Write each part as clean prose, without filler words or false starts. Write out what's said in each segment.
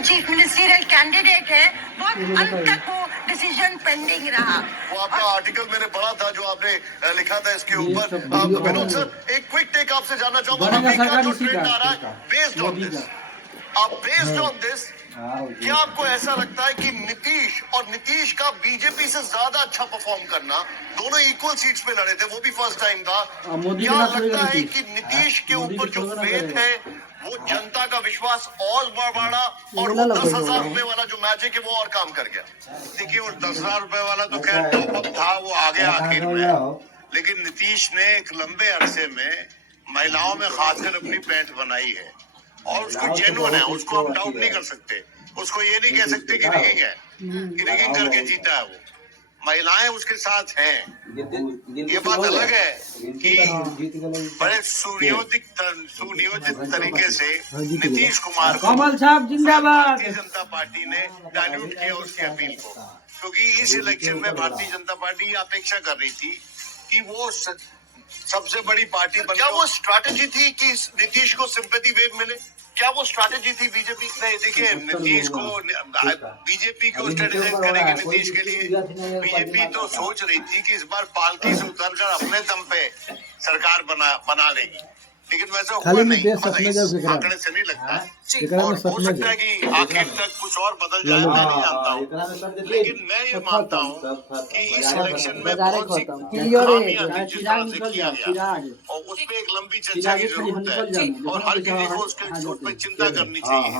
Chief ministerial candidate है, बहुत अंत तक वो डिसीजन पेंडिंग रहा। वो आपका आर्टिकल मैंने पढ़ा था जो आपने लिखा था इसके ऊपर। विनोद सर, एक क्विक टेक आपसे जानना चाहूंगा, अभी का जो ट्रेंड आ रहा है based on this, based on this, क्या आपको ऐसा लगता है कि नीतीश का बीजेपी से ज्यादा अच्छा परफॉर्म करना, दोनों इक्वल सीट्स पे लड़े थे, वो भी फर्स्ट टाइम था, क्या लगता है कि नीतीश के ऊपर जो फेथ है वो जनता का विश्वास और बढ़ा और वो 10,000 रुपए वाला जो मैजिक है वो और काम कर गया? देखिए, वो 10,000 रुपए वाला तो खैर टॉपअप था, वो आ गया आखिर में, लेकिन नीतीश ने एक लंबे अरसे में महिलाओं में खासकर अपनी पैंट बनाई है और उसको जेन्युइन है, उसको आप डाउट नहीं कर सकते, उसको ये नहीं कह सकते कि रिगिंग है, कि रिगिंग करके जीता है वो। महिलाएं उसके साथ हैं, ये बात अलग है कि बड़े सुनियोजित तरीके से नीतीश कुमार को भारतीय जनता पार्टी ने डायल्यूट किया उसकी अपील को, क्योंकि इस इलेक्शन में भारतीय जनता पार्टी ये अपेक्षा कर रही थी कि वो सबसे बड़ी पार्टी बन। क्या वो स्ट्रैटेजी थी कि नीतीश को सिंपैथी वेव मिले? क्या वो स्ट्रैटेजी थी बीजेपी? नहीं, देखिए, नीतीश को बीजेपी को स्ट्रेटेजाइज करेगी नीतीश के लिए। बीजेपी तो सोच रही थी कि इस बार पालकी से उतरकर अपने दम पे सरकार बना लेगी, लेकिन वैसा हुआ नहीं, आंकड़े से नहीं लगता। और हो सकता है कि आखिर तक कुछ और बदल जाए, मैं नहीं जानता हूँ, लेकिन मैं ये मानता हूँ कि इस इलेक्शन में बहुत सी खामियां थी जिस तरह से किया गया, और उस पर एक लंबी चर्चा की जरूरत है और हर किसी को उसके उस पर चिंता करनी चाहिए।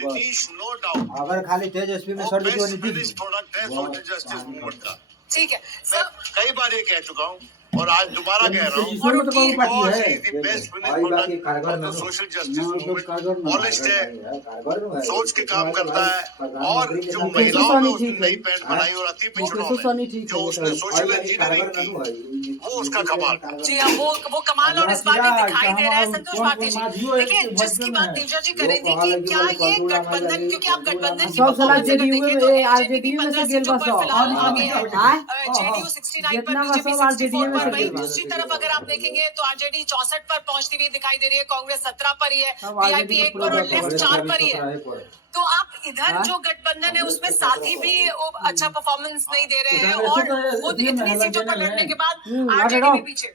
नीतीश नो डाउट अगर खाली तेजस्वी में बेस्ट फिनिश प्रोडक्ट है सोशल जस्टिस मूवमेंट का। ठीक है, मैं कई बार ये कह चुका हूँ और आज दोबारा कह रहा हूँ, best finish product of social justice movement polished है, सोच के काम करता है, और जो महिलाओं ने उसने नई पैंट बनाई और अति पिछड़ों में जो उसने सोशल इंजीनियरिंग की, वो उसका कमाल था। जी हाँ, वो कमाल और इस बार भी दिखाई दे रहा है। संतोष भारती जी, देखिए, जिसकी बात तेजा जी कर रही थी कि क्या ये गठबंधन, क्योंकि आप गठबंधन की परफॉर्मेंस अगर देखें तो एलजेडी 15 सीटों पर फिलहाल आगे है, जेडीयू 69 पर, बीजेपी 64 पर। वहीं दूसरी तरफ अगर आप देखेंगे तो आरजेडी 64 पर पहुंचती हुई दिखाई दे रही है, कांग्रेस 17 पर ही है, वीआईपी 1 पर और लेफ्ट 4 पर ही है। तो आप इधर जो गठबंधन है उसमें साथी भी अच्छा परफॉर्मेंस नहीं दे रहे हैं और खुद इतनी सीटों पर लड़ने के बाद आरजेडी भी पीछे।